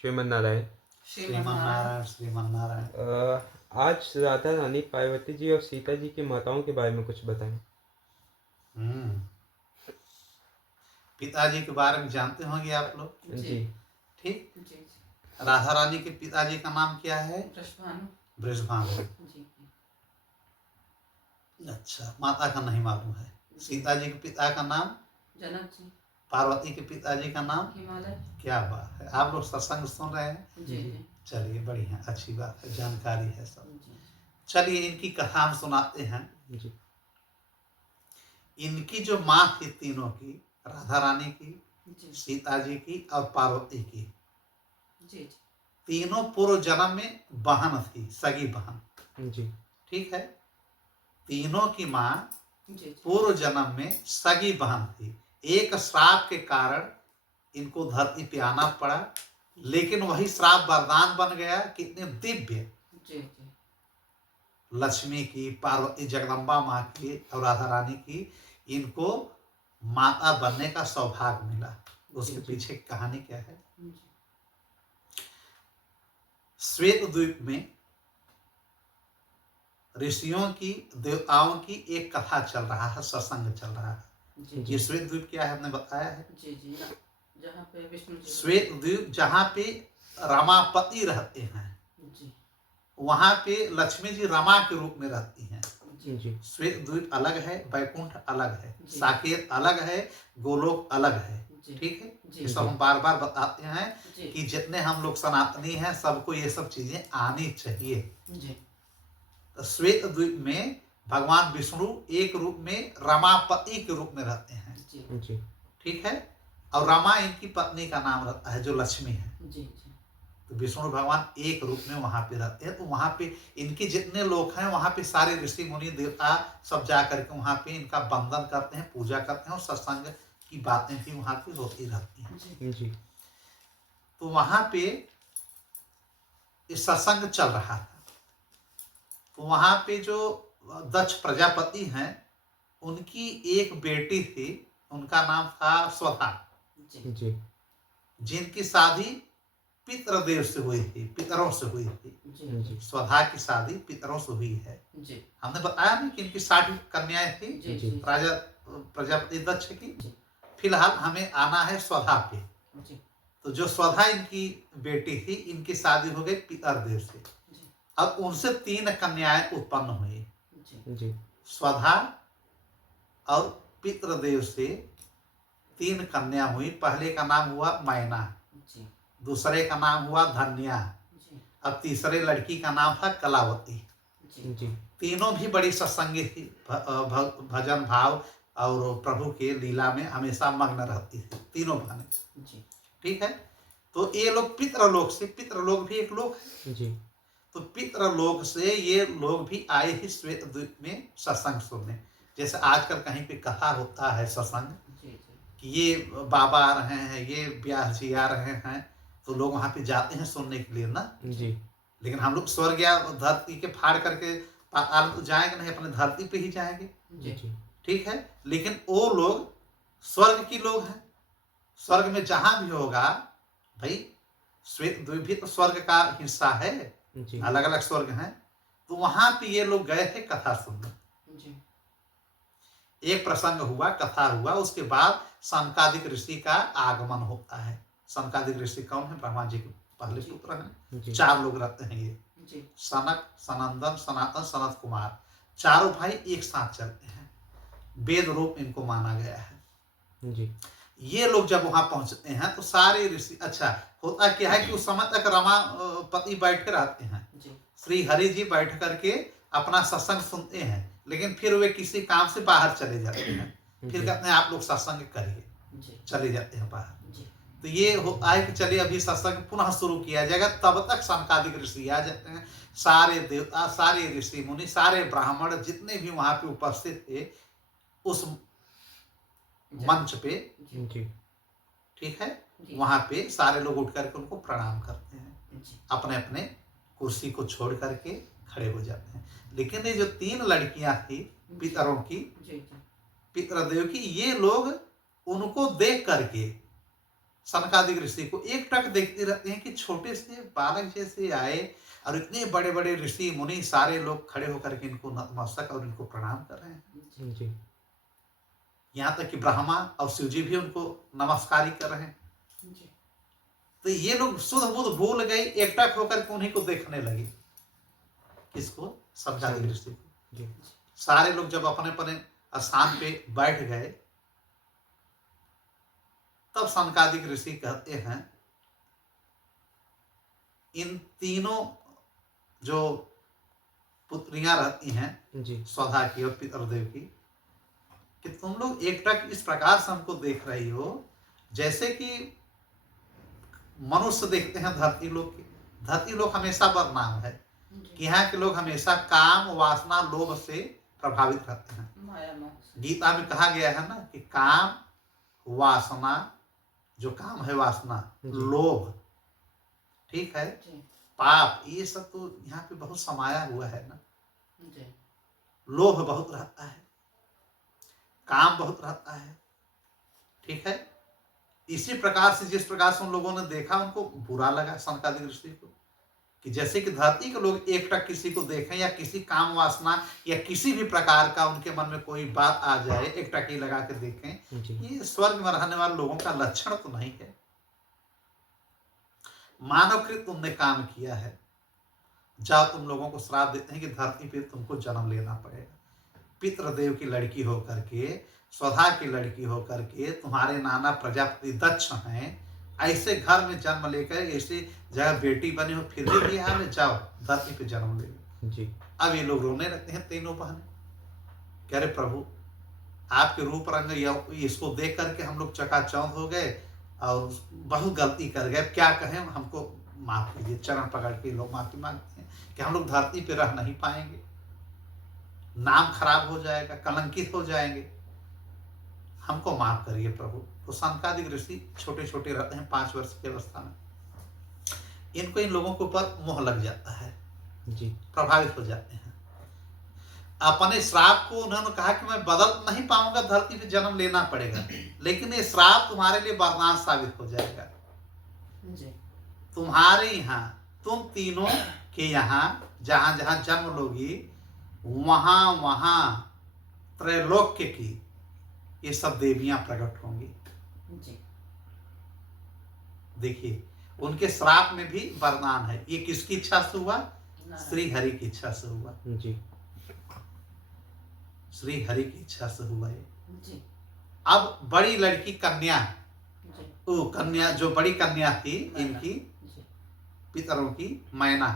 श्रीमन नारायण। श्रीमन्नारायण श्रीमन्नारायण। आज राधा रानी, पार्वती जी और सीता जी की माताओं के बारे में कुछ बताएं। पिताजी के बारे में जानते होंगे आप लोग। जी ठीक। राधा रानी के पिताजी का नाम क्या है? बृषभानु। अच्छा, माता का नहीं मालूम है। सीता जी के पिता का नाम जनक जी। पार्वती के पिताजी का नाम हिमालय। क्या बात है, आप लोग सत्संग सुन रहे हैं। जी। चलिए बढ़िया, अच्छी बात है, जानकारी है सब। चलिए इनकी कथा हम सुनाते हैं। जी। इनकी जो माँ थी तीनों की, राधा रानी की, सीता जी की और पार्वती की, जी। तीनों पूर्व जन्म में बहन थी, सगी बहन। जी। ठीक है। तीनों की माँ जी। पूर्व जन्म में सगी बहन थी। एक श्राप के कारण इनको धरती पे आना पड़ा, लेकिन वही श्राप वरदान बन गया। कितने दिव्य। जी। लक्ष्मी की, पार्वती जगदम्बा माँ की और राधा रानी की, इनको माता बनने का सौभाग्य मिला। उसके पीछे कहानी क्या है? श्वेत द्वीप में ऋषियों की, देवताओं की एक कथा चल रहा है, सत्संग चल रहा है। ये श्वेत द्वीप क्या है, हमने बताया है। जी। जहाँ पे विष्णु जी, श्वेत द्वीप जहाँ पे रमापति रहते हैं, वहां पे लक्ष्मी जी रमा के रूप में रहती हैं। जी। श्वेत द्वीप अलग है, वैकुंठ अलग है, साकेत अलग है, गोलोक अलग है। ठीक है। ये सब हम बार बार बताते हैं कि जितने हम लोग सनातनी हैं, सबको ये सब चीजें आनी चाहिए। तो श्वेत द्वीप में भगवान विष्णु एक रूप में रमापति के रूप में रहते हैं। ठीक है। और रमा इनकी पत्नी का नाम रहता है, जो लक्ष्मी है। तो विष्णु भगवान एक रूप में वहां पे रहते हैं। तो वहां पे इनके जितने लोग हैं, वहां पे सारे ऋषि मुनि देवता सब जा करके वहां पे इनका वंदन करते हैं, पूजा करते हैं, और सत्संग की बातें भी वहां पे होती रहती हैं। जी। तो वहां पे इस सत्संग चल रहा था। तो वहां पे जो दक्ष प्रजापति हैं, उनकी एक बेटी थी, उनका नाम था स्वधा। जी। जिनकी शादी पितृदेव से हुई थी, पितरों से हुई थी। स्वधा की शादी पितरों से हुई है। हमने बताया नहीं कि इनकी 60 कन्याएं थी राजा प्रजापति दक्ष की। फिलहाल हमें आना है स्वधा पे। तो जो स्वधा इनकी बेटी थी, इनकी शादी हो गई पितरदेव से। अब उनसे 3 कन्याएं उत्पन्न हुई। स्वधा और पितृदेव से 3 कन्या हुई। पहले का नाम हुआ मैना, दूसरे का नाम हुआ धन्या, अब तीसरे लड़की का नाम था कलावती। तीनों भी बड़ी सत्संगी थी, भजन भाव और प्रभु के लीला में हमेशा मग्न रहती थी, तीनों बहनें। ठीक है। तो ये लोग पितृलोक से, पितृलोक भी एक लोक है, तो पितृलोक से ये लोग भी आए ही श्वेत द्वीप में सत्संग सुनने। जैसे आजकल कहीं पे कथा होता है सत्संग, कि ये बाबा आ रहे हैं, ये व्यास जी आ रहे हैं, तो लोग वहां पे जाते हैं सुनने के लिए ना। लेकिन हम लोग स्वर्ग या धरती के फाड़ करके पाताल तो जाएंगे नहीं, अपने धरती पे ही जाएंगे। ठीक है। लेकिन वो लोग स्वर्ग की लोग हैं। स्वर्ग में जहां भी होगा भाई, श्वेत द्वीप भी तो स्वर्ग का हिस्सा है, अलग अलग स्वर्ग हैं। तो वहां पे ये लोग गए थे कथा सुनने। एक प्रसंग हुआ, कथा हुआ, उसके बाद सनकादिक ऋषि का आगमन होता है। सनकादिक ऋषि कौन है? ब्रह्मा जी के पहले पुत्र हैं। 4 लोग रहते हैं ये, सनक, सनंदन, सनातन, सनत कुमार। चारों भाई एक साथ चलते हैं। वेद रूप इनको माना गया है। ये लोग जब वहां पहुंचते हैं तो सारे ऋषि, अच्छा होता क्या है कि उस समय तक रमापति बैठे रहते हैं, श्री हरि जी बैठ करके अपना सत्संग सुनते हैं, लेकिन फिर वे किसी काम से बाहर चले जाते हैं। फिर कहते हैं आप लोग सत्संग करिए, चले जाते हैं बाहर। तो ये होता है कि चलिए अभी सत्संग पुनः शुरू किया जाएगा, तब तक सनकादिक ऋषि आ जाते हैं। सारे देवता, सारे ऋषि मुनि, सारे ब्राह्मण जितने भी वहां पे उपस्थित थे उस मंच पे, ठीक है, वहां पे सारे लोग उठ करके उनको प्रणाम करते हैं, अपने अपने कुर्सी को छोड़ करके खड़े हो जाते हैं। लेकिन ये जो 3 लड़कियां थी पितरों की, पितृदेव की, ये लोग उनको देख करके सनकादिक ऋषि को एकटक देखते रहते हैं कि छोटे से बालक जैसे आए और इतने बड़े बड़े ऋषि मुनि सारे लोग खड़े होकर के इनको नतमस्तक और इनको प्रणाम कर रहे हैं। जी यहाँ तक कि ब्रह्मा और शिव जी भी उनको नमस्कार ही कर रहे हैं। जी तो ये लोग शुद्ध बुद्ध भूल गए, एकटक होकर के उन्हीं को देखने लगे। किसको? सनकादिक ऋषि को। जी सारे लोग जब अपने अपने स्थान पे बैठ गए तब सनकादिक ऋषि कहते हैं इन तीनों जो पुत्रियां रहती हैं जी स्वधा की और पितरदेव की, कि तुम लोग एकटक इस प्रकार से हमको देख रही हो जैसे कि मनुष्य देखते हैं धरती लोग की। धरती लोग हमेशा बदनाम है कि यहाँ के लोग हमेशा काम वासना लोभ से प्रभावित रहते हैं। माया मोह से। गीता में कहा गया है ना कि काम वासना, जो काम है वासना, लोभ, ठीक है, जी पाप, ये सब तो यहाँ पे बहुत समाया हुआ है ना। जी लोभ बहुत रहता है, काम बहुत रहता है, ठीक है। इसी प्रकार से जिस प्रकार से उन लोगों ने देखा उनको बुरा लगा सनकादिक ऋषि को, कि जैसे कि धरती के लोग एकटक किसी को देखें या किसी काम वासना या किसी भी प्रकार का उनके मन में कोई बात आ जाए एकटक ही लगा के देखें, जी ये स्वर्ग में रहने वाले लोगों का लक्षण तो नहीं है। मानवकृत तुमने काम किया है, जाओ तुम लोगों को श्राप देते हैं कि धरती पे तुमको जन्म लेना पड़ेगा। पितृदेव की लड़की होकर के, स्वधा की लड़की होकर के, तुम्हारे नाना प्रजापति दक्ष हैं, ऐसे घर में जन्म लेकर ऐसे जगह बेटी बनी हो फिर भी यहाँ में जाओ धरती पे जन्म ले लो। जी अब ये लोग रोने लगते हैं तीनों बहनें, कह रहे प्रभु आपके रूप रंग या इसको देख करके हम लोग चकाचौंध हो गए और बहुत गलती कर गए, क्या कहें, हमको माफ कीजिए। चरण पकड़ के लोग माफी मांगते हैं कि हम लोग धरती पे रह नहीं पाएंगे, नाम खराब हो जाएगा, कलंकित हो जाएंगे, हमको माफ करिए प्रभु। तो सनकादिक ऋषि छोटे छोटे रहते हैं 5 वर्ष की अवस्था में, इनको इन लोगों के ऊपर मोह लग जाता है, जी प्रभावित हो जाते हैं। अपने श्राप को उन्होंने कहा कि मैं बदल नहीं पाऊंगा, धरती पे जन्म लेना पड़ेगा, लेकिन ये श्राप तुम्हारे लिए वरदान साबित हो जाएगा। जी तुम्हारे यहाँ, तुम तीनों के यहाँ जहां जहां जन्म लोगी वहां वहां त्रैलोक्य की ये सब देवियां प्रकट होंगी। जी देखिए उनके श्राप में भी वरदान है। ये किसकी इच्छा से हुआ? श्री हरि की इच्छा से हुआ। जी श्री हरि की इच्छा से हुआ ये। जी अब बड़ी लड़की कन्या, जी वो कन्या जो बड़ी कन्या थी इनकी जी पितरों की, मैना,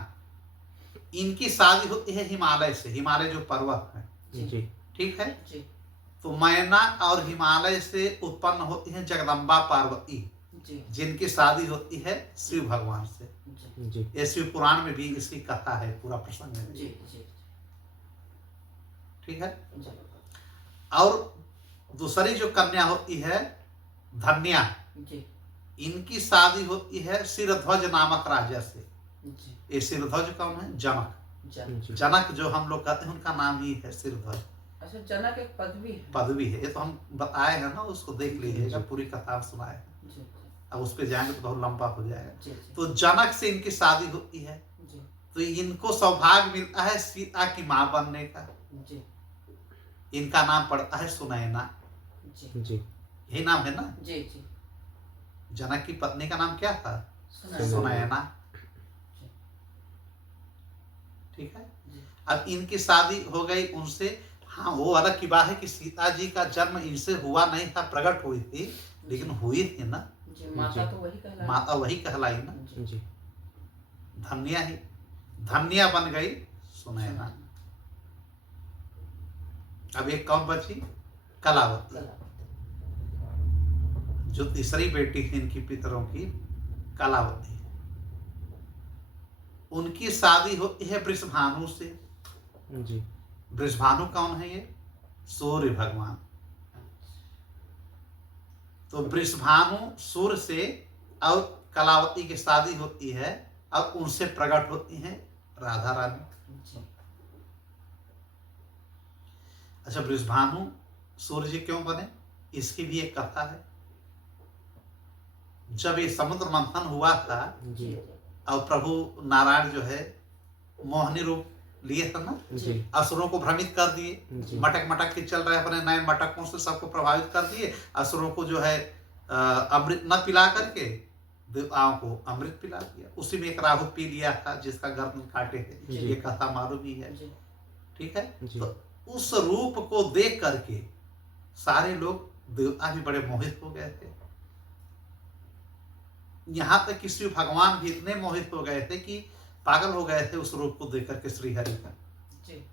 इनकी शादी होती है हिमालय से, हिमालय जो पर्वत है, जी ठीक है। जी तो मैना और हिमालय से उत्पन्न होती है जगदम्बा पार्वती, जी जिनकी शादी होती है शिव भगवान से। जी जी ये शिव पुराण में भी इसकी कथा है, पूरा प्रसंग है, जी जी ठीक है। जी और दूसरी जो कन्या होती है धन्या, जी इनकी शादी होती है सिरध्वज नामक राजा से। जी ये सिरध्वज कौन है? जनक। जी जनक जो हम लोग कहते हैं उनका नाम ही है सिरध्वज, अच्छा जनक एक पदवी है। पदवी है। ये तो हम बताए हैं ना, उसको देख लीजिएगा, जी। पूरी कथा सुनाए हैं। जी जी अब उस पे जाएंगे तो बहुत लंबा हो जाएगा। जी जी तो जनक से इनकी शादी होती है, जी तो इनको सौभाग्य मिलता है सीता की मां बनने का। जी इनका नाम पड़ता है सुनैना, जी जी यही नाम है ना। जी जी जनक की पत्नी का नाम क्या था? सुना सुनैना, जी ठीक है। जी अब इनकी शादी हो गई उनसे। हाँ, वो अलग की बात है कि सीता जी का जन्म इनसे हुआ नहीं था, प्रकट हुई थी, लेकिन हुई थी ना, जी माता तो वही कहला माता वही कहलाई ना। जी जी धन्या ही, धन्या बन गई सुनैना। अब एक कौन बची? कलावती, कला जो तीसरी बेटी थी इनकी पितरों की, कलावती। उनकी शादी होती है वृषभानु से। जी वृषभानु कौन है? ये सूर्य भगवान। तो वृषभानु सूर्य से और कलावती की शादी होती है, और उनसे प्रकट होती हैं राधा रानी। जी अच्छा, वृषभानु सूर्य जी क्यों बने, इसकी भी एक कथा है। जब ये समुद्र मंथन हुआ था जी और प्रभु नारायण जो है मोहिनी रूप लिए थे ना, जी असुरों को भ्रमित कर दिए, जी मटक मटक के चल रहे अपने नए मटकों से सबको प्रभावित कर दिए। असुरों को जो है अमृत न पिला करके देवताओं को अमृत पिला दिया। उसी में एक राहु पी लिया था जिसका गर्दन काटे थे, जी। ये कथा मालूम ही है, जी ठीक है। जी तो उस रूप को देख करके सारे लोग देवता भी बड़े मोहित हो गए थे। यहां तक कि शिव भगवान भी इतने मोहित हो गए थे कि पागल हो गए थे उस रूप को देख करके श्री हरि का। जी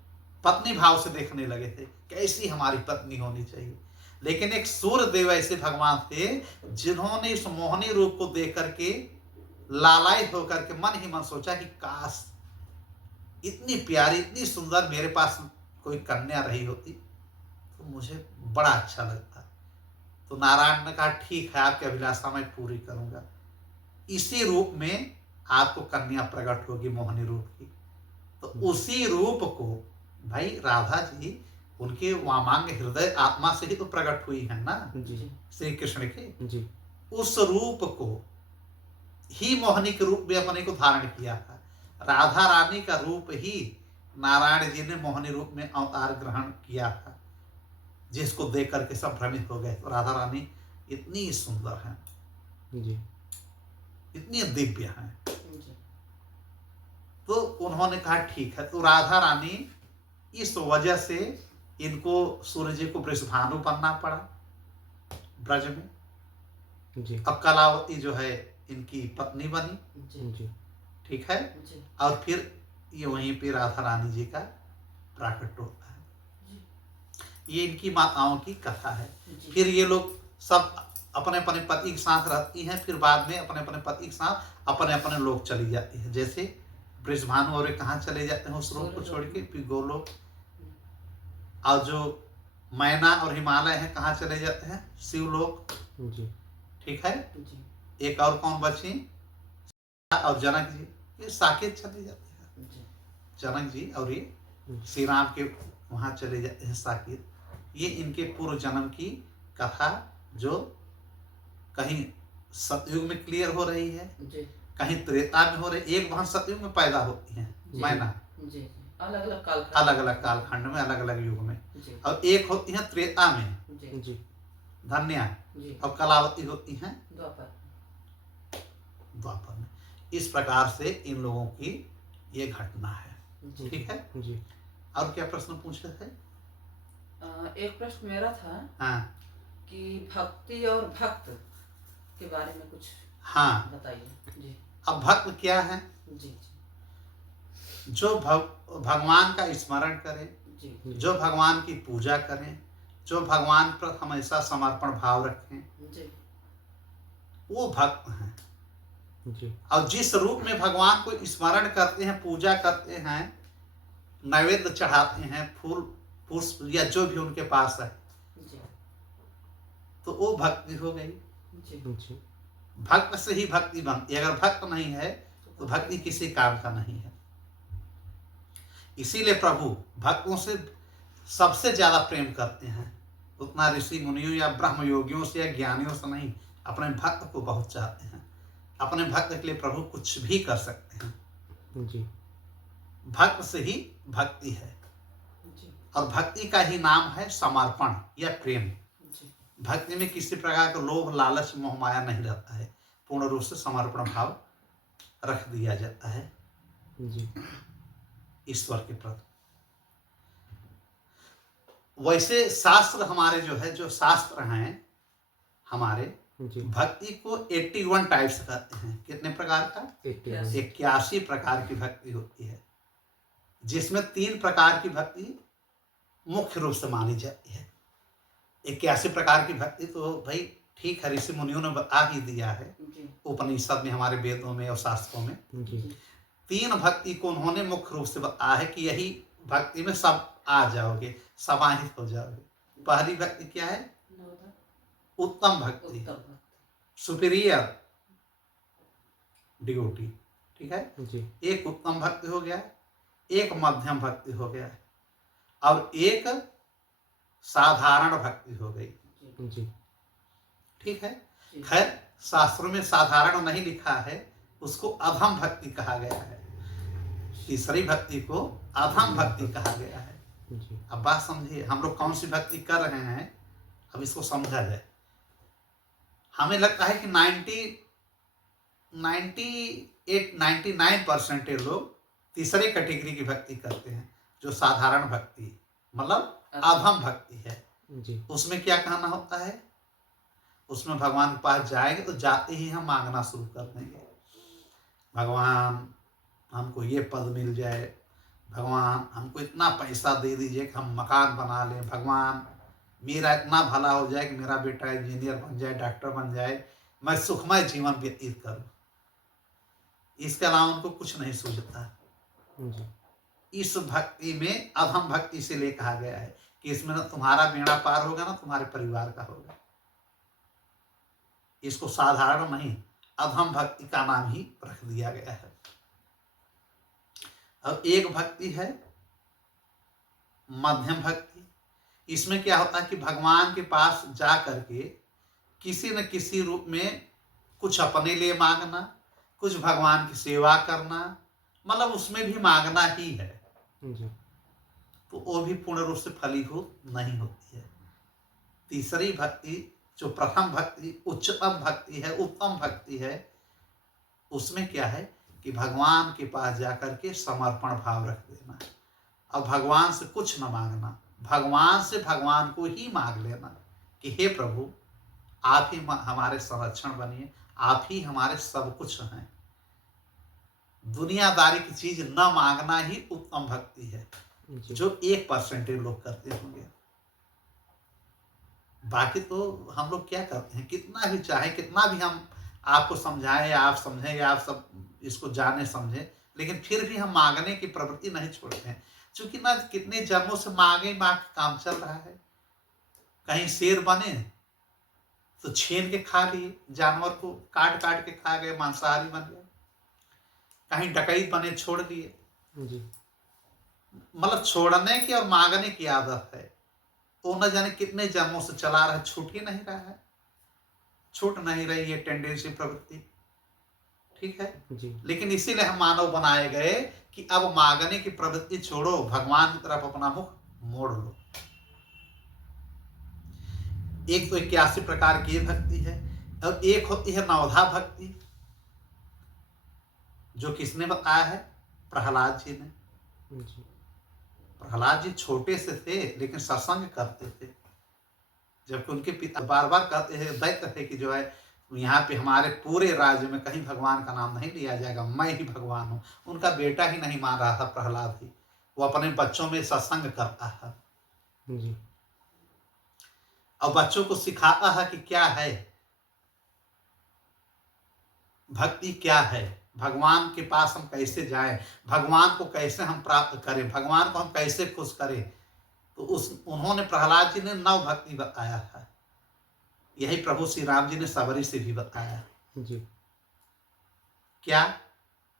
पत्नी भाव से देखने लगे थे, कैसी हमारी पत्नी होनी चाहिए। लेकिन एक सूर्य देव ऐसे भगवान थे जिन्होंने इस मोहनी रूप को देख करके लालायित होकर के मन ही मन सोचा कि काश इतनी प्यारी इतनी सुंदर मेरे पास कोई कन्या रही होती तो मुझे बड़ा अच्छा लगता। तो नारायण ने कहा ठीक है, आपकी अभिलाषा मैं पूरी करूंगा। इसी रूप में आपको कन्या प्रकट होगी मोहनी रूप की। तो उसी रूप को भाई राधा जी उनके वामांग हृदय आत्मा से ही तो प्रकट हुई है ना जी श्री कृष्ण के। जी उस रूप को ही मोहनी के रूप में अपने को धारण किया था। राधा रानी का रूप ही नारायण जी ने मोहनी रूप में अवतार ग्रहण किया था, जिसको देख करके सब भ्रमित हो गए। तो राधा रानी इतनी सुंदर है, जी इतनी दिव्य है। जी तो उन्होंने कहा ठीक है। तो राधा रानी इस वजह से इनको सूर्य जी को वृषभानु बनना पड़ा ब्रज में। जी अब कलावती जो है इनकी पत्नी बनी, जी जी ठीक है। जी और फिर ये वहीं पे राधा रानी जी का प्राकट होता है। जी ये इनकी माताओं की कथा है। जी फिर ये लोग सब अपने अपने पति के साथ रहती हैं, फिर बाद में अपने अपने पति के साथ अपने अपने लोग चली जाती हैं। जैसे वृषभानु और कहाँ चले जाते हैं उस लोग को छोड़ के, फिर गोलोक। और जो मैना और हिमालय है कहाँ चले जाते हैं, शिवलोक, जी ठीक है। जी एक और कौन बची, और जनक जी, ये साकेत चले जाते हैं। जी जनक जी और ये श्री राम के वहां चले जाते हैं साकेत। ये इनके पूर्व जन्म की कथा जो कहीं सतयुग में क्लियर हो रही है, जी कहीं त्रेता में हो रही है। एक बहन सतयुग में पैदा होती है जी। मैना, जी अलग अलग काल अलग अलग कालखंड में अलग अलग युग में, जी और एक होती है त्रेता में जी जी धन्या, जी और कलावती होती है द्वापर द्वापर में। इस प्रकार से इन लोगों की ये घटना है, जी ठीक है। जी और क्या प्रश्न पूछे थे? एक प्रश्न मेरा था हाँ कि भक्ति और भक्त के बारे में कुछ हाँ। बताइए। जी अब भक्त क्या है? जी जो भगवान का स्मरण करें, जी जो भगवान की पूजा करें, जो भगवान पर हमेशा समर्पण भाव रखें, जी वो भक्त हैं। जी और जिस रूप में भगवान को स्मरण करते हैं, पूजा करते हैं, नैवेद्य चढ़ाते हैं, फूल पुष्प या जो भी उनके पास है, जी तो वो भक्ति हो गई। जी जी भक्त से ही भक्ति बनती है। अगर भक्त नहीं है तो भक्ति किसी काम का नहीं है। इसीलिए प्रभु भक्तों से सबसे ज्यादा प्रेम करते हैं। उतना ऋषि मुनियों या ब्रह्म योगियों से या ज्ञानियों से नहीं, अपने भक्त को बहुत चाहते हैं। अपने भक्त के लिए प्रभु कुछ भी कर सकते हैं। जी भक्त से ही भक्ति है, जी और भक्ति का ही नाम है समर्पण या प्रेम। जी भक्ति में किसी प्रकार का लोभ लालच मोह माया नहीं रहता है, पूर्ण रूप से समर्पण भाव रख दिया जाता है जी ईश्वर के प्रति। वैसे शास्त्र हमारे जो है, जो शास्त्र हैं हमारे, जी भक्ति को 81 टाइप्स कहते हैं। कितने प्रकार का? 81 प्रकार की भक्ति होती है, जिसमें 3 प्रकार की भक्ति मुख्य रूप से मानी जाती है। 81 प्रकार की भक्ति तो भाई ठीक है, ऋषि मुनियों ने बता ही दिया है जी उपनिषद में, हमारे वेदों में और शास्त्रों में। जी 3 भक्ति को उन्होंने मुख्य रूप से बताया है कि यही भक्ति में सब आ जाओगे, समाहित हो जाओगे। पहली भक्ति क्या है? नवदा उत्तम भक्ति, उत्तम भक्ति। सुपीरियर डिवोटी, ठीक है। जी एक उत्तम भक्ति हो गया, एक मध्यम भक्ति हो गया, और एक साधारण भक्ति हो गई, जी जी ठीक है। जी खैर शास्त्रों में साधारण नहीं लिखा है, उसको अधम भक्ति कहा गया है। तीसरी भक्ति को अधम भक्ति कहा गया है। जी अब बात समझिए, हम लोग कौन सी भक्ति कर रहे हैं, अब इसको समझा जाए। हमें लगता है कि 99% लोग तीसरे कैटेगरी की भक्ति करते हैं, जो साधारण भक्ति मतलब अधम भक्ति है। जी उसमें क्या कहना होता है, उसमें भगवान के पास जाएंगे तो जाते ही हम मांगना शुरू कर देंगे, भगवान हमको ये पद मिल जाए, भगवान हमको इतना पैसा दे दीजिए कि हम मकान बना लें, भगवान मेरा इतना भला हो जाए कि मेरा बेटा इंजीनियर बन जाए, डॉक्टर बन जाए, मैं सुखमय जीवन व्यतीत करूं। इसके अलावा उनको कुछ नहीं सूझता। जी इस भक्ति में अधम भक्ति से ले कहा गया है कि इसमें ना तुम्हारा बेड़ा पार होगा ना तुम्हारे परिवार का होगा। इसको साधारण नहीं, अधम भक्ति का नाम ही रख दिया गया है। अब एक भक्ति है मध्यम भक्ति। इसमें क्या होता है कि भगवान के पास जा करके किसी न किसी रूप में कुछ अपने लिए मांगना, कुछ भगवान की सेवा करना, मतलब उसमें भी मांगना ही है। जी तो वो भी पूर्ण रूप से फलीभूत नहीं होती है। तीसरी भक्ति जो प्रथम भक्ति उच्चतम भक्ति है, उत्तम भक्ति है, उसमें क्या है कि भगवान के पास जाकर के समर्पण भाव रख देना। अब भगवान से कुछ न मांगना, भगवान से भगवान को ही मांग लेना कि हे प्रभु आप ही हमारे संरक्षण बनिए, आप ही हमारे सब कुछ हैं। दुनियादारी की चीज न मांगना ही उत्तम भक्ति है, जो 1% लोग करते होंगे। बाकी तो हम लोग क्या करते हैं, कितना भी चाहे, कितना भी हम आपको समझाएं या आप समझें या आप सब इसको जाने समझें, लेकिन फिर भी हम मांगने की प्रवृत्ति नहीं छोड़ते हैं। क्योंकि ना कितने जन्मों से मांगे मांग काम चल रहा है। कहीं शेर बने तो छीन के खा लिए, जानवर को काट काट के खा गए, मांसाहारी बन गए। कहीं डकैत बने, छोड़ दिए। जी मतलब छोड़ने की और मांगने की आदत है, वो न जाने कितने जन्मों से चला रहा है, छूट ही नहीं रहा है, छूट नहीं रही ये टेंडेंसी, प्रवृत्ति। ठीक है जी लेकिन इसीलिए हम मानव बनाए गए कि अब मांगने की प्रवृत्ति छोड़ो, भगवान की तरफ अपना मुख मोड़ लो। एक तो 81 प्रकार की भक्ति है, और एक होती है नवधा भक्ति, जो किसने बताया है, प्रहलाद जी ने। जी प्रहलाद जी छोटे से थे लेकिन सत्संग करते थे, जबकि उनके पिता बार बार कहते हैं, दैत्य थे कि जो है यहाँ पे हमारे पूरे राज्य में कहीं भगवान का नाम नहीं लिया जाएगा, मैं ही भगवान हूँ। उनका बेटा ही नहीं मान रहा था प्रहलाद ही, वो अपने बच्चों में सत्संग करता था जी और बच्चों को सिखाता है कि क्या है भक्ति, क्या है भगवान के पास हम कैसे जाएं, भगवान को कैसे हम प्राप्त करें, भगवान को हम कैसे खुश करें। तो उन्होंने प्रहलाद जी ने नव भक्ति बताया था। यही प्रभु श्री राम जी ने सबरी से भी बताया। जी क्या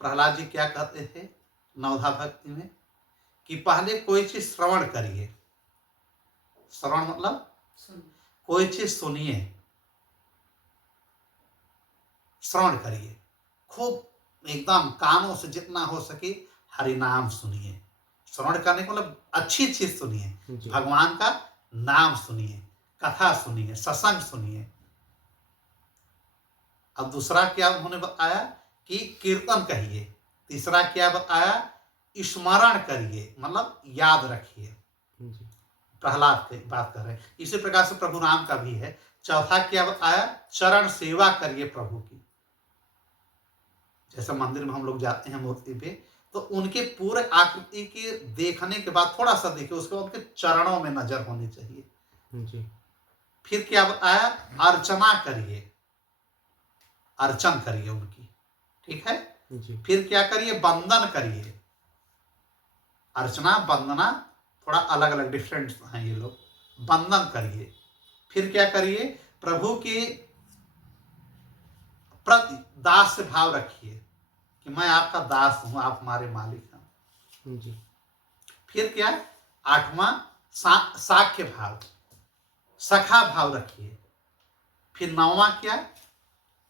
प्रहलाद जी क्या कहते थे नवधा भक्ति में, कि पहले कोई चीज श्रवण करिए। श्रवण मतलब कोई चीज सुनिए, श्रवण करिए, खूब एकदम कानों से जितना हो सके हरि नाम सुनिए। श्रवण करने का मतलब अच्छी चीज सुनिए, भगवान का नाम सुनिए, कथा सुनिए, सत्संग सुनिए। अब दूसरा क्या उन्होंने बताया कि कीर्तन कहिए। तीसरा क्या बताया, स्मरण करिए, मतलब याद रखिए। प्रहलाद की बात कर रहे हैं। इसी प्रकार से प्रभु राम का भी है। चौथा क्या बताया, चरण सेवा करिए प्रभु की। जैसे मंदिर में हम लोग जाते हैं मूर्ति पे, तो उनके पूरे आकृति के देखने के बाद थोड़ा सा देखिए, उसके बाद उनके चरणों में नजर होनी चाहिए। जी फिर क्या बताया, अर्चना करिए, अर्चन करिए उनकी। ठीक है जी फिर क्या करिए, वंदन करिए। अर्चना वंदना थोड़ा अलग अलग डिफरेंट हैं ये लोग। वंदन करिए। फिर क्या करिए, प्रभु के प्रति दास से भाव रखिए कि मैं आपका दास हूं, आप हमारे मालिक हैं। जी फिर क्या, आठवां साख्य भाव, सखा भाव रखिए। फिर नौवां क्या,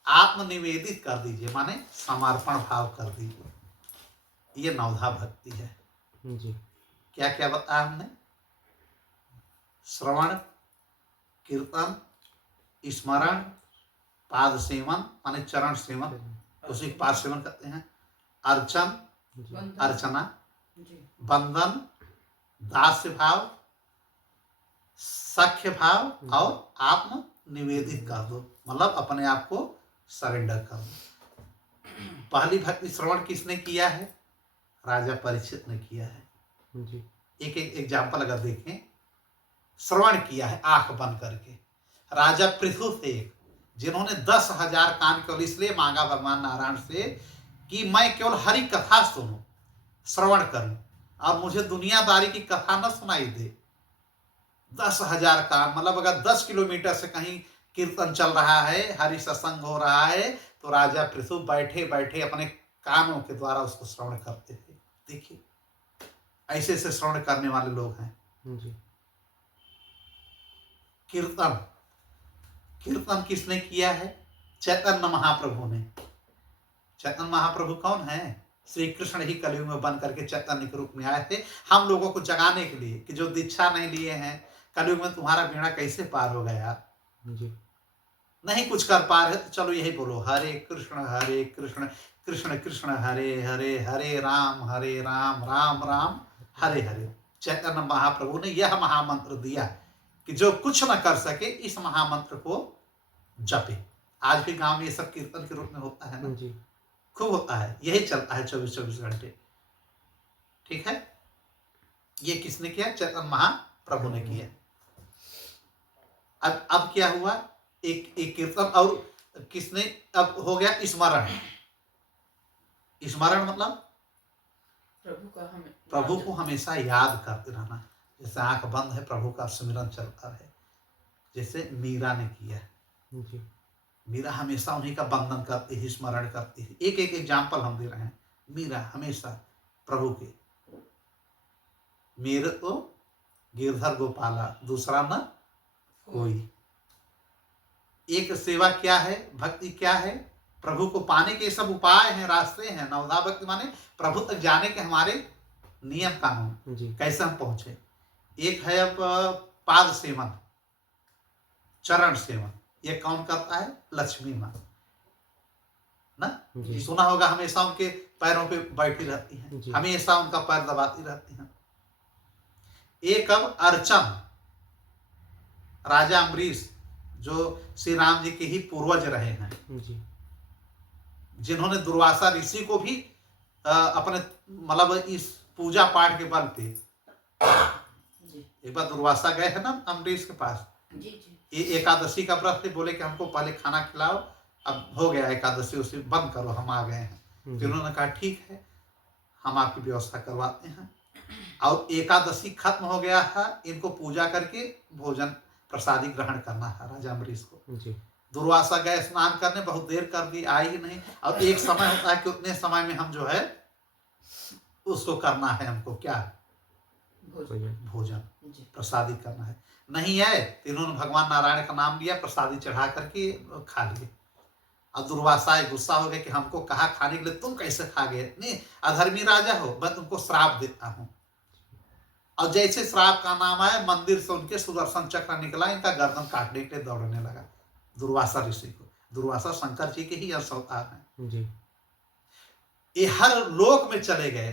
आत्मनिवेदित कर दीजिए, माने समर्पण भाव कर दीजिए। ये नवधा भक्ति है। जी क्या क्या बताया हमने? श्रवण, कीर्तन, स्मरण, पाद सेवन माने चरण सेवन, उसी पाद सेवन करते हैं। अर्चन, अर्चना, बंधन, दास्य भाव, सख्य भाव और आत्म निवेदित कर दो, मतलब अपने आप को सरेंडर कर दो। पहली भक्ति श्रवण किसने किया है? राजा परीक्षित ने किया है। जी एक एक एग्जाम्पल अगर देखें, श्रवण किया है आंख बंद करके। राजा पृथु थे जिन्होंने 10,000 कान केवल इसलिए मांगा भगवान नारायण से कि मैं केवल हरि कथा सुनूं, श्रवण करूं और मुझे दुनियादारी की कथा न सुनाई दे। 10,000 कान मतलब अगर 10 किलोमीटर से कहीं कीर्तन चल रहा है, हरि सत्संग हो रहा है, तो राजा पृथु बैठे बैठे अपने कानों के द्वारा उसको श्रवण करते थे। देखिए ऐसे ऐसे श्रवण करने वाले लोग हैं। जी कीर्तन, कीर्तन किसने किया है? चैतन्य महाप्रभु ने। चैतन्य महाप्रभु कौन है? श्री कृष्ण ही कलयुग में बन करके चैतन्य के रूप में आए थे हम लोगों को जगाने के लिए कि जो दीक्षा नहीं लिए हैं, कलयुग में तुम्हारा बेड़ा कैसे पार हो गया यार। जी नहीं कुछ कर पा रहे तो चलो यही बोलो, हरे कृष्ण कृष्ण कृष्ण हरे हरे, हरे राम राम राम हरे हरे। चैतन्य महाप्रभु ने यह महामंत्र दिया कि जो कुछ न कर सके इस महामंत्र को जपे। आज भी गांव में ये सब कीर्तन के रूप में होता है ना, जी खूब होता है, यही चलता है 24-24 घंटे। ठीक है, ये किसने किया? चैतन्य महाप्रभु ने किया। अब क्या हुआ? एक कीर्तन और किसने? अब हो गया स्मरण। स्मरण मतलब प्रभु को हमेशा याद करते रहना। जैसे आंख बंद है, प्रभु का स्मरण चलता रहे, जैसे मीरा ने किया। जी मीरा हमेशा उन्हीं का बंधन करती है, स्मरण करती है। एक एक एग्जाम्पल हम दे रहे हैं। मीरा हमेशा प्रभु के, मेरे तो गिरधर गोपाला दूसरा न कोई। एक सेवा क्या है, भक्ति क्या है? प्रभु को पाने के सब उपाय हैं, रास्ते हैं। नवधा भक्ति माने प्रभु तक जाने के हमारे नियम कानून, जी कैसे हम पहुंचे। एक है अब पाद सेवन, चरण सेवन। ये कौन करता है? लक्ष्मी माँ ना। जी सुना होगा, हमेशा उनके पैरों पे बैठी रहती हैं, जी। हमेशा उनका पैर दबाती रहती हैं। एक अब अर्चन, राजा अम्बरीश जो श्री राम जी के ही पूर्वज रहे हैं, जी जिन्होंने दुर्वासा ऋषि को भी अपने मतलब इस पूजा पाठ के बल पे, एक बार दुर्वासा गए हैं ना अम्बरीश के पास, ये एकादशी का व्रत थे, बोले कि हमको पहले खाना खिलाओ, अब हो गया एकादशी, उसे बंद करो, हम आ गए हैं। फिर उन्होंने कहा ठीक है, हम आपकी व्यवस्था करवाते हैं। और एकादशी खत्म हो गया है, इनको पूजा करके भोजन प्रसादी ग्रहण करना है राजा अम्बरीश को। जी दुर्वासा गए स्नान करने, बहुत देर कर दी, आई ही नहीं। और एक समय होता है कि उतने समय में हम जो है उसको करना है, हमको क्या? भोजन प्रसादी करना है। नहीं है तो इन्होंने भगवान नारायण का नाम लिया, प्रसादी चढ़ा करके खा लिए। अब दुर्वासा गुस्सा हो गए कि हमको कहा खाने के लिए, तुम कैसे खा गए? नहीं, अधर्मी राजा हो, मैं तुमको श्राप देता हूं। और जैसे श्राप का नाम आया, मंदिर से उनके सुदर्शन चक्र निकला, इनका गर्दन काटने के लिए दौड़ने लगा दुर्वासा ऋषि को। दुर्वासा शंकर जी के ही अंश अवतार हैं जी। ये हर लोक में चले गए,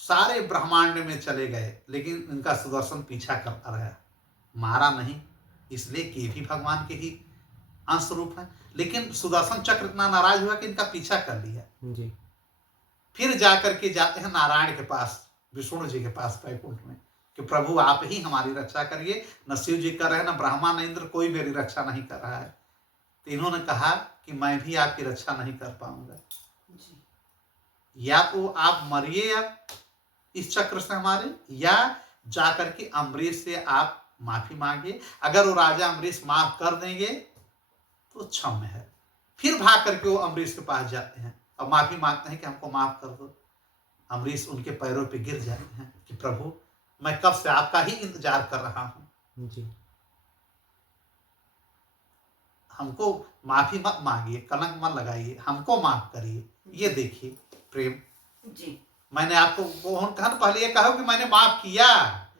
सारे ब्रह्मांड में चले गए, लेकिन इनका सुदर्शन पीछा करता रहा, मारा नहीं, इसलिए कि भी भगवान के ही अंश रूप है। लेकिन सुदर्शन चक्र इतना नाराज हुआ कि इनका पीछा कर लिया। जी फिर जाकर के जाते हैं नारायण के पास, विष्णु जी के पास वैकुंठ में, कि प्रभु आप ही हमारी रक्षा करिए, न शिव जी कर रहे हैं, न ब्रह्मा न इंद्र, कोई मेरी रक्षा नहीं कर रहा है। तो इन्होंने कहा कि मैं भी आपकी रक्षा नहीं कर पाऊंगा, या तो आप मरिए अब इस चक्र से हमारे, या जाकर के अम्बरीश से आप माफी मांगिए। अगर वो राजा अम्बरीश माफ कर देंगे तो क्षम्य है। फिर भाग करके वो अम्बरीश के पास जाते हैं और माफी मांगते हैं कि हमको माफ कर दो। अम्बरीश उनके पैरों पे गिर जाते हैं कि प्रभु मैं कब से आपका ही इंतजार कर रहा हूं। जी हमको माफी मत मांगिए, कलंक मत लगाइए, हमको माफ करिए। ये देखिए प्रेम। जी मैंने आपको कहा ना पहले, ये कहो कि मैंने माफ किया।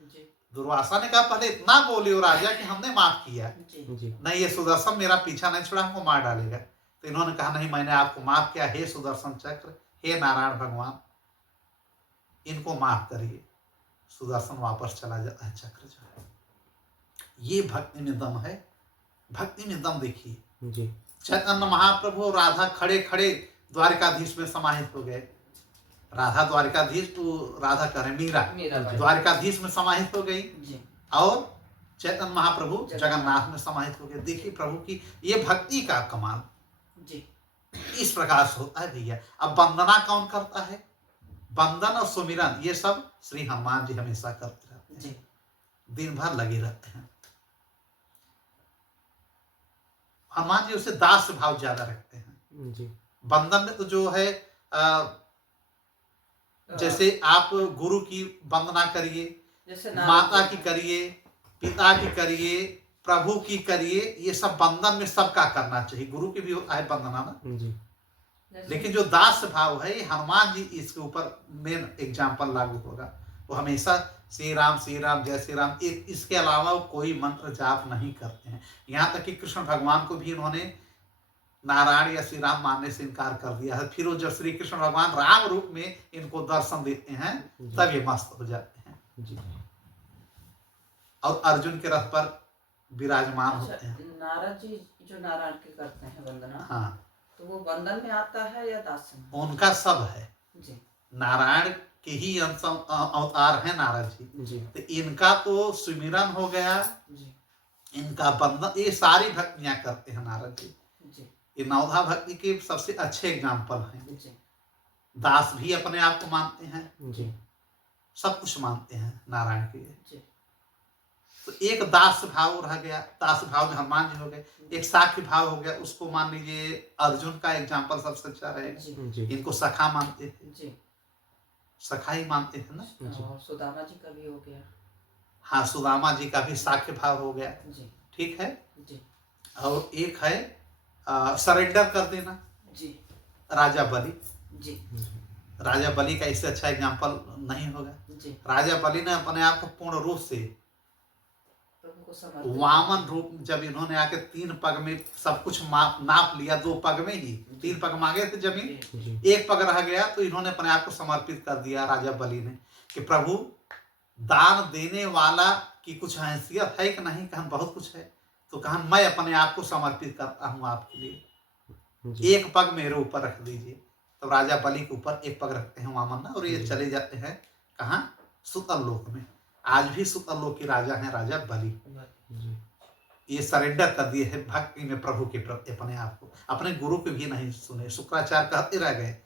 जी दुर्वासा ने कहा पहले इतना बोले हो राजा कि हमने माफ किया, जी नहीं ये सुदर्शन मेरा पीछा नहीं छोड़ा, हमको मार डालेगा। तो इन्होंने कहा नहीं, मैंने आपको माफ किया, हे सुदर्शन चक्र, हे नारायण भगवान, इनको माफ करिए। सुदर्शन वापस चला जाता है चक्र जो है। ये भक्ति में दम है, भक्ति में दम देखिए। जी चैतन्य महाप्रभु और राधा खड़े खड़े द्वारिकाधीश में समाहित हो गए। राधा द्वारिकाधीश, तो राधा कह रहे मीरा मीराबाई। द्वारिकाधीश में समाहित हो गई, जी और चैतन्य महाप्रभु जगन्नाथ में समाहित हो गए। देखिए प्रभु की ये भक्ति का कमाल जी इस प्रकार से होता है भैया। अब वंदना कौन करता है? वंदन और सुमिरन ये सब श्री हनुमान जी हमेशा करते रहते हैं, जी दिन भर लगे रहते हैं। हनुमान जी उसे दास भाव ज्यादा रखते हैं। जी बंधन में तो जो है जैसे आप गुरु की वंदना करिए, जैसे माता की करिए, पिता की करिए, प्रभु की करिए, ये सब बंधन में सबका करना चाहिए। गुरु की भी होता है वंदना ना, जी लेकिन जो दास भाव है, ये हनुमान जी इसके ऊपर मेन एग्जाम्पल लागू होगा। वो हमेशा श्री राम जय श्री राम, इसके अलावा वो कोई मंत्र जाप नहीं करते हैं। यहाँ तक कि कृष्ण भगवान को भी इन्होंने नारायण या श्री राम मानने से इनकार कर दिया है। फिर वो जब श्री कृष्ण भगवान राम रूप में इनको दर्शन देते हैं तब ये मस्त हो जाते हैं जी। और अर्जुन के रथ पर विराजमान होते हैं। नारद जी जो नारायण के करते हैं वंदना, हाँ, तो वो बंधन में आता है या दास में? उनका सब है। जी नारायण के ही अंश अवतार है नारद जी। जी तो इनका तो सुमिरन हो गया, जी इनका बंधन, ये सारी भक्तियां करते हैं नारद जी। जी ये नवधा भक्ति के सबसे अच्छे एग्जाम्पल हैं। जी दास भी अपने आप को मानते हैं, जी सब कुछ मानते हैं नारायण के लिए। जी तो एक दास भाव रह गया, दास भाव में हनुमान जी हो गए। एक साख्य भाव हो गया, उसको मान लीजिए अर्जुन का एग्जाम्पल सबसे अच्छा रहेगा। जी जी इनको सखा मानते थे, जी सखा ही मानते थे ना। और सुदामा जी का भी हो गया। हाँ, सुदामा जी का भी साख्य भाव हो गया, जी ठीक है। जी और एक है सरेंडर कर देना, जी राजा बलि। जी राजा बलि का इससे अच्छा एग्जाम्पल नहीं होगा। जी राजा बलि ने अपने आप को पूर्ण रूप से प्रभु को समर्पित। वामन रूप, जब इन्होंने आके 3 पग में सब कुछ नाप लिया, 2 पग में ही 3 पग मांगे थे जमीन, जी 1 पग रह गया, तो इन्होंने अपने आप को समर्पित कर दिया राजा बलि ने कि प्रभु दान देने वाला की कुछ हैसियत है कि नहीं? कहन बहुत कुछ है। तो कहन मैं अपने आप को समर्पित करता हूँ आपके लिए, जी 1 पग मेरे ऊपर रख दीजिए। तो राजा बलि के ऊपर 1 पग रखते हैं वामन ना, और ये चले जाते हैं कहाँ? सुतल लोक में। आज भी सुतल लोक के राजा हैं राजा बलि। जी ये सरेंडर कर दिए हैं भक्ति में प्रभु के प्रति अपने आप को, अपने गुरु के भी नहीं सुने। शुक्राचार्य कहते रह गए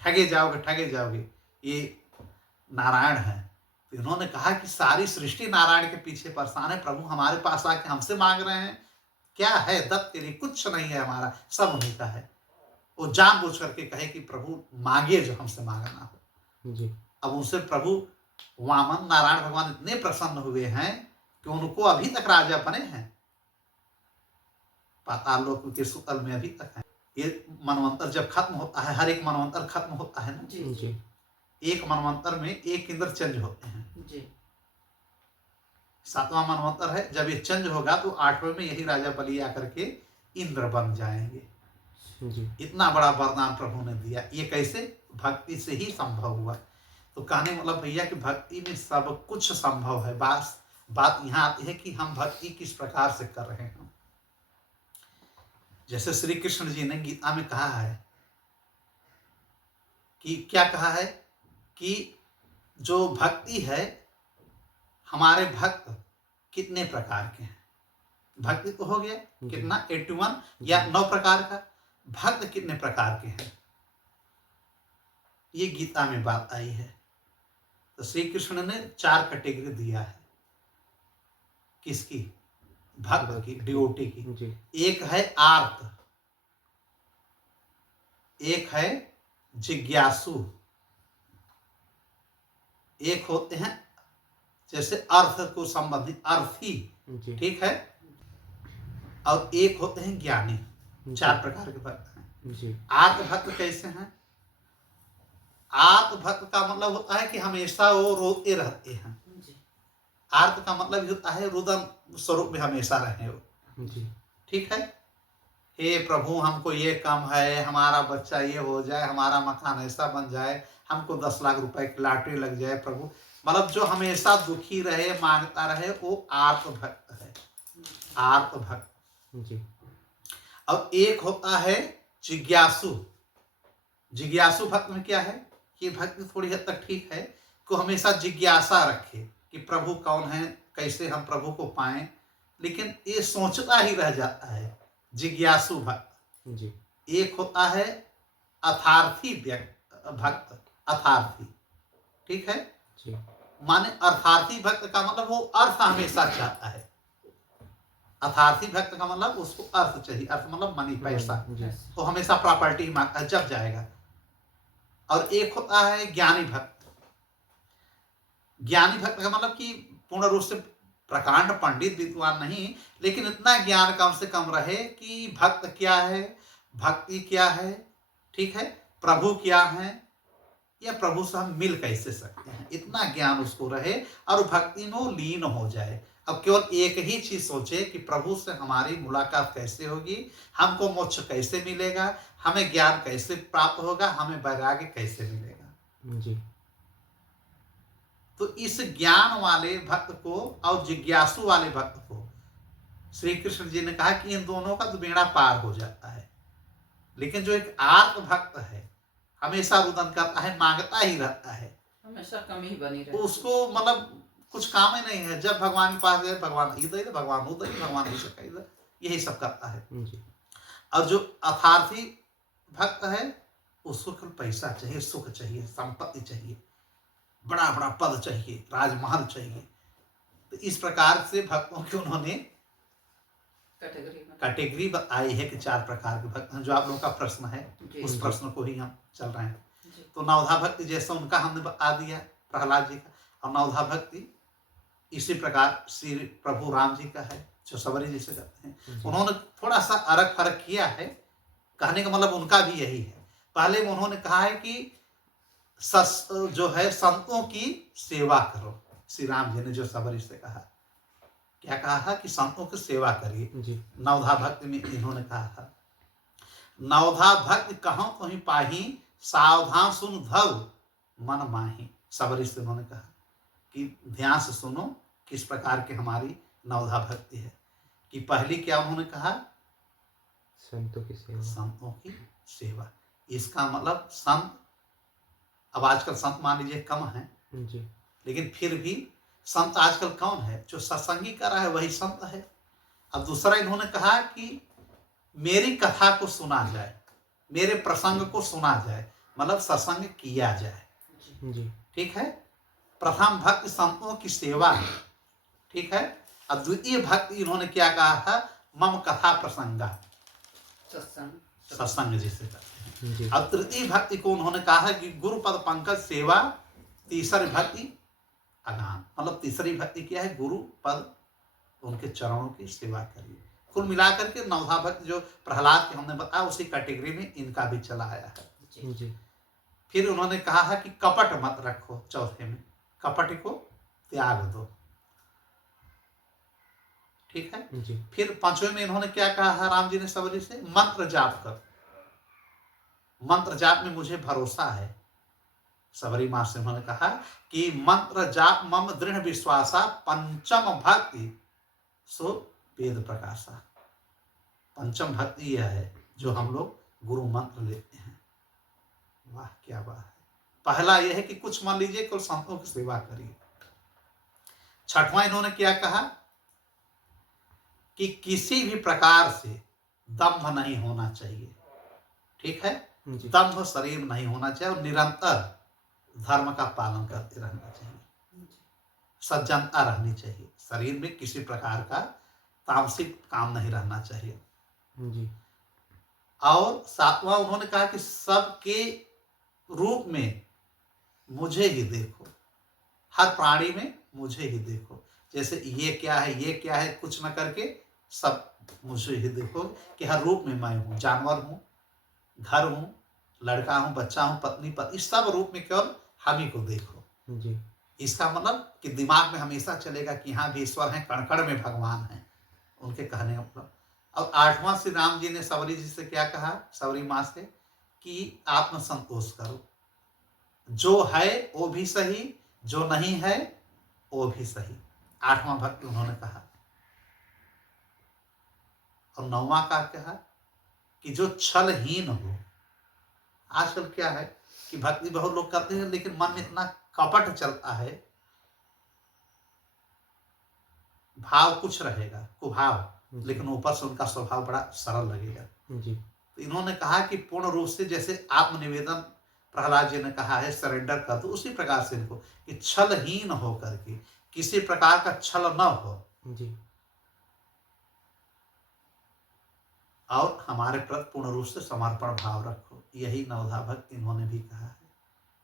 ठगे जाओगे ठगे जाओगे, ये नारायण है। तो इन्होंने कहा कि सारी सृष्टि नारायण के पीछे परेशान है, प्रभु हमारे पास आके हमसे मांग रहे हैं, क्या है दत्त तेरी? कुछ नहीं है हमारा, सब उन्हीं का है। वो जानबूझ करके कहे कि प्रभु मांगिए जो हमसे मांगना हो। जी अब उनसे प्रभु वामन नारायण भगवान इतने प्रसन्न हुए हैं कि उनको अभी तक राजा बने हैं, पाताल लोक के सुतल में अभी तक है। ये मनवंतर जब खत्म होता है, हर एक मनवंतर खत्म होता है ना, जी जी एक मनवंतर में एक इंद्र चेंज होते हैं। जी 7वां मनवंतर है, जब ये चेंज होगा तो 8वें में यही राजा बलि आकर के इंद्र बन जाएंगे। जी इतना बड़ा वरदान प्रभु ने दिया। ये कैसे? भक्ति से ही संभव हुआ। तो कहने मतलब भैया कि भक्ति में सब कुछ संभव है। बात यहाँ आती है कि हम भक्ति किस प्रकार से कर रहे हैं। जैसे श्री कृष्ण जी ने गीता में कहा है कि क्या कहा है कि जो भक्ति है, हमारे भक्त कितने प्रकार के हैं। भक्ति तो हो गया कितना, 81 या 9 प्रकार का। भक्त कितने प्रकार के हैं, ये गीता में बात आई है। तो श्री कृष्ण ने 4 कैटेगरी दिया है। किसकी? भक्त की, डिवोटी की। जी एक है आर्त, एक है जिज्ञासु, एक होते हैं जैसे अर्थ को संबंधित अर्थी, जी ठीक है। और एक होते हैं ज्ञानी। चार प्रकार के भक्त हैं। जी आर्त भक्त कैसे हैं? आर्त भक्त का मतलब होता है कि हमेशा वो रोते रहते हैं। जी आर्त का मतलब होता है रुदन स्वरूप में हमेशा रहे वो। जी ठीक है, हे प्रभु हमको ये कम है, हमारा बच्चा ये हो जाए, हमारा मकान ऐसा बन जाए, हमको 10 लाख रुपए की लॉटरी लग जाए प्रभु। मतलब जो हमेशा दुखी रहे, मांगता रहे, वो आर्त भक्त है। आर्त भक्त। जी अब एक होता है जिज्ञासु। जिज्ञासु भक्त में क्या है? ये भक्ति थोड़ी हद तक ठीक है, को हमेशा जिज्ञासा रखे कि प्रभु कौन है, कैसे हम प्रभु को पाएं, लेकिन ये सोचता ही रह जाता है। जिज्ञासु भक्त। जी एक होता है अर्थार्थी भक्त। अर्थार्थी, ठीक है, जी माने अर्थार्थी भक्त का मतलब वो अर्थ हमेशा चाहता है। अर्थार्थी भक्त का मतलब उसको अर्थ चाहिए। अर्थ मतलब मनी, पैसा। जी वो हमेशा प्रॉपर्टी मांगता है जब जाएगा। और एक होता है ज्ञानी भक्त। ज्ञानी भक्त का मतलब कि पूर्ण रूप से प्रकांड पंडित विद्वान नहीं, लेकिन इतना ज्ञान कम से कम रहे कि भक्त क्या है, भक्ति क्या है, ठीक है, प्रभु क्या है, या प्रभु से हम मिल कैसे सकते हैं, इतना ज्ञान उसको रहे और भक्ति में लीन हो जाए। अब केवल एक ही चीज सोचे कि प्रभु से हमारी मुलाकात कैसे होगी, हमको मोक्ष कैसे मिलेगा, हमें ज्ञान कैसे प्राप्त होगा, हमें वैराग्य कैसे मिलेगा। जी तो इस ज्ञान वाले भक्त को और जिज्ञासु वाले भक्त को श्री कृष्ण जी ने कहा कि इन दोनों का तो बेड़ा पार हो जाता है। लेकिन जो एक आर्त भक्त है, हमेशा रुदन करता है, मांगता ही रहता है, हमेशा कमी ही बनी रहती। उसको मतलब कुछ काम ही नहीं है। जब भगवान के पास गए, भगवान इधर, भगवान उधर, भगवान इधर, यही सब करता है। जी और जो अर्थार्थी भक्त है, उसको केवल पैसा चाहिए, सुख चाहिए, संपत्ति चाहिए, बड़ा बड़ा पद चाहिए, राजमहल चाहिए। तो इस प्रकार से भक्तों की उन्होंने कैटेगरी बताई है कि 4 प्रकार के भक्त हैं। जो आप लोगों का प्रश्न है, उस प्रश्न को ही हम चल रहे हैं। तो नवधा भक्ति जैसा उनका हमने बता दिया, प्रहलाद जी का। और नवधा भक्ति इसी प्रकार श्री प्रभु राम जी का है, जो सबरी जी से करते हैं। उन्होंने थोड़ा सा अलग फर्क किया है। कहने का मतलब उनका भी यही है। पहले में उन्होंने कहा है कि जो है संतों की सेवा करो। श्री राम जी ने जो सबरी से कहा, क्या कहा था कि संतों की सेवा करिए। नवधा भक्ति में इन्होंने कहा था, नवधा भक्ति कहूं तो ही पाही, सावधान सुन धव मन माही। सबरी से उन्होंने कहा कि ध्यान से सुनो किस प्रकार की हमारी नवधा भक्ति है। कि पहली क्या उन्होंने कहा, संतों की सेवा। संतों की सेवा। इसका मतलब संत, अब आजकल संत मान लीजिए कम है जी लेकिन फिर भी संत आजकल कौन है? जो सत्संगी कर रहा है वही संत है। अब दूसरा इन्होंने कहा कि मेरी कथा को सुना जाए, मेरे प्रसंग को सुना जाए, मतलब सत्संग किया जाए। जी ठीक है, प्रथम भक्ति संतों की सेवा है। ठीक है, और द्वितीय भक्ति इन्होंने क्या कहा था, मम कथा प्रसंगा, सत्संग जिसे कहते हैं। और तृतीय भक्ति को उन्होंने कहा है कि गुरु पद पंकज सेवा। तीसरी भक्ति अगान, मतलब तीसरी भक्ति क्या है, गुरु पद, उनके चरणों की सेवा करिए। कुल मिलाकर के नवधा भक्ति जो प्रहलाद के हमने बताया, उसी कैटेगरी में इनका भी चला आया है। जी फिर उन्होंने कहा है कि कपट मत रखो, चौथे में कपट को त्याग दो। ठीक है जी फिर पांचवें में इन्होंने क्या कहा है राम जी ने सबरी से, मंत्र जाप कर। मंत्र जाप में मुझे भरोसा है। सबरी मां से उन्होंने कहा कि मंत्र जाप मम दृढ़ विश्वासा, पंचम भक्ति सो वेद प्रकाशा। पंचम भक्ति यह है जो हम लोग गुरु मंत्र लेते हैं। वाह क्या बात है। पहला यह है कि कुछ मान लीजिए केवल संतों की सेवा करिए। छठवां इन्होंने क्या कहा कि किसी भी प्रकार से दंभ नहीं होना चाहिए। ठीक है, दंभ शरीर नहीं होना चाहिए और निरंतर धर्म का पालन करते रहना चाहिए। सज्जनता रहनी चाहिए, शरीर में किसी प्रकार का तामसिक काम नहीं रहना चाहिए। जी और सातवां उन्होंने कहा कि सबके रूप में मुझे ही देखो, हर प्राणी में मुझे ही देखो। जैसे ये क्या है, ये क्या है, कुछ न करके सब मुझे ही देखो कि हर रूप में मैं हूँ, जानवर हूँ, घर हूँ, लड़का हूँ, बच्चा हूँ, पत्नी पति, इस सब रूप में केवल हम ही को देखो। जी इसका मतलब कि दिमाग में हमेशा चलेगा कि यहाँ भी ईश्वर हैं, कण कण में भगवान हैं, उनके कहने का मतलब। अब 8वां श्री राम जी ने सबरी जी से क्या कहा, सबरी माँ से, कि आत्मसंतोष करो, जो है वो भी सही, जो नहीं है वो भी सही। 8वां भक्ति उन्होंने कहा। और 9वां का कहा कि जो छलहीन हो। आजकल क्या है कि भक्ति बहुत लोग करते हैं लेकिन मन में इतना कपट चलता है, भाव कुछ रहेगा, कुभाव, लेकिन ऊपर से उनका स्वभाव बड़ा सरल लगेगा। जी तो इन्होंने कहा कि पूर्ण रूप से जैसे आत्मनिवेदन प्रहलाद जी ने कहा है, सरेंडर कर दो, उसी प्रकार से इनको कि छलहीन हो करके, किसी प्रकार का छल न हो, जी और हमारे प्रति पूर्ण रूप से समर्पण भाव रखो। यही नवधा भक्ति इन्होंने भी कहा है।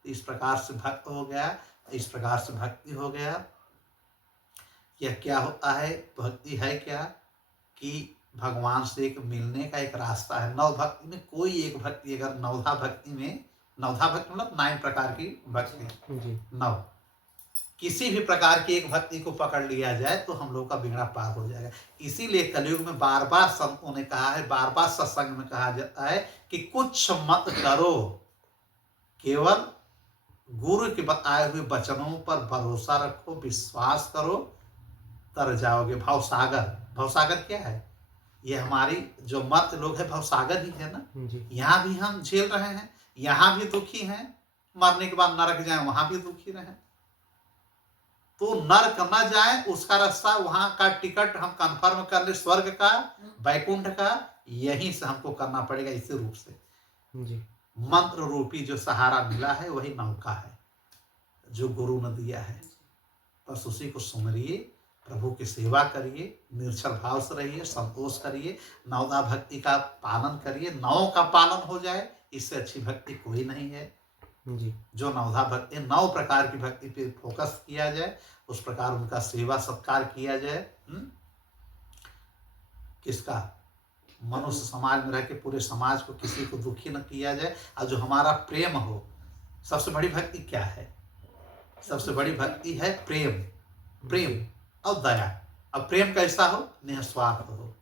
तो इस प्रकार से भक्त हो गया, इस प्रकार से भक्ति हो गया। यह क्या होता है, भक्ति है क्या कि भगवान से एक मिलने का एक रास्ता है। नव भक्ति में कोई एक भक्ति, अगर नवधा भक्ति में, नवधा भक्ति मतलब 9 प्रकार की भक्ति, जी नव, किसी भी प्रकार की एक भक्ति को पकड़ लिया जाए तो हम लोग का बिगड़ा पार हो जाएगा। इसीलिए कलयुग में बार बार संतों ने कहा है, बार बार सत्संग में कहा जाता है कि कुछ मत करो, केवल गुरु के बताए हुए वचनों पर भरोसा रखो, विश्वास करो, तर जाओगे। भवसागर, भवसागर क्या है, ये हमारी जो मत लोग है भवसागर ही है ना। जी यहाँ भी हम झेल रहे हैं, यहाँ भी दुखी हैं, मरने के बाद नरक जाए वहां भी दुखी रहे। तो नरक न जाए उसका रास्ता, वहां का टिकट हम कंफर्म कर ले, स्वर्ग का, वैकुंठ का, यहीं से हमको करना पड़ेगा। इसी रूप से जी मंत्र रूपी जो सहारा मिला है वही नौका है जो गुरु ने दिया है। बस उसी को सुमरिए, प्रभु की सेवा करिए, निर्छल भाव से रहिए, संतोष करिए, नवदा भक्ति का पालन करिए। नौ का पालन हो जाए, इससे अच्छी भक्ति कोई नहीं है। जी जो नवधा भक्ति, 9 प्रकार की भक्ति पे फोकस किया जाए, उस प्रकार उनका सेवा सत्कार किया जाए। किसका, मनुष्य समाज में रह के पूरे समाज को किसी को दुखी न किया जाए, और जो हमारा प्रेम हो। सबसे बड़ी भक्ति क्या है, सबसे बड़ी भक्ति है प्रेम, प्रेम और दया। अब प्रेम कैसा हो, निस्वार्थ हो,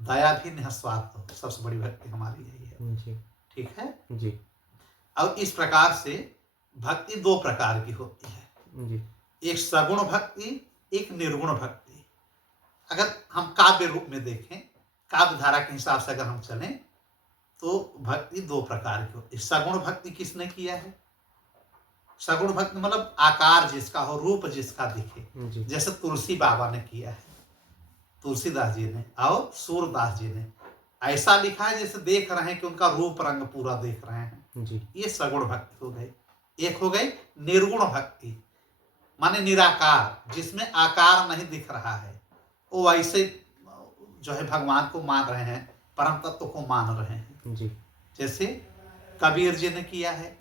दया भी निस्वार्थ हो। सबसे बड़ी भक्ति हमारी यही है। जी ठीक है जी और इस प्रकार से भक्ति 2 प्रकार की होती है, जी एक सगुण भक्ति, एक निर्गुण भक्ति। अगर हम काव्य रूप में देखें, काव्य धारा के हिसाब से अगर हम चलें, तो भक्ति 2 प्रकार की होती है। सगुण भक्ति किसने किया है, सगुण भक्ति मतलब आकार जिसका हो, रूप जिसका दिखे। जैसे तुलसी बाबा ने किया है, तुलसीदास जी ने और सूरदास जी ने। ऐसा लिखा है जैसे देख रहे हैं कि उनका रूप रंग पूरा देख रहे हैं। जी ये सगुण भक्ति हो गई। एक हो गई निर्गुण भक्ति, माने निराकार, जिसमें आकार नहीं दिख रहा है, वो ऐसे जो है भगवान को मान रहे हैं, परम तत्व को मान रहे हैं। जी जैसे कबीर जी ने किया है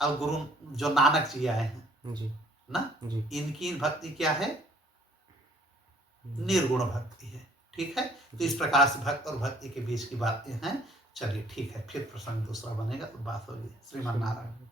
और गुरु जो नानक जी आए हैं जी ना, जी इनकी भक्ति क्या है, निर्गुण भक्ति है। ठीक है, तो इस प्रकार से भक्त और भक्ति के बीच की बातें हैं। चलिए ठीक है, फिर प्रसंग दूसरा बनेगा तो बात होगी। श्रीमन नारायण।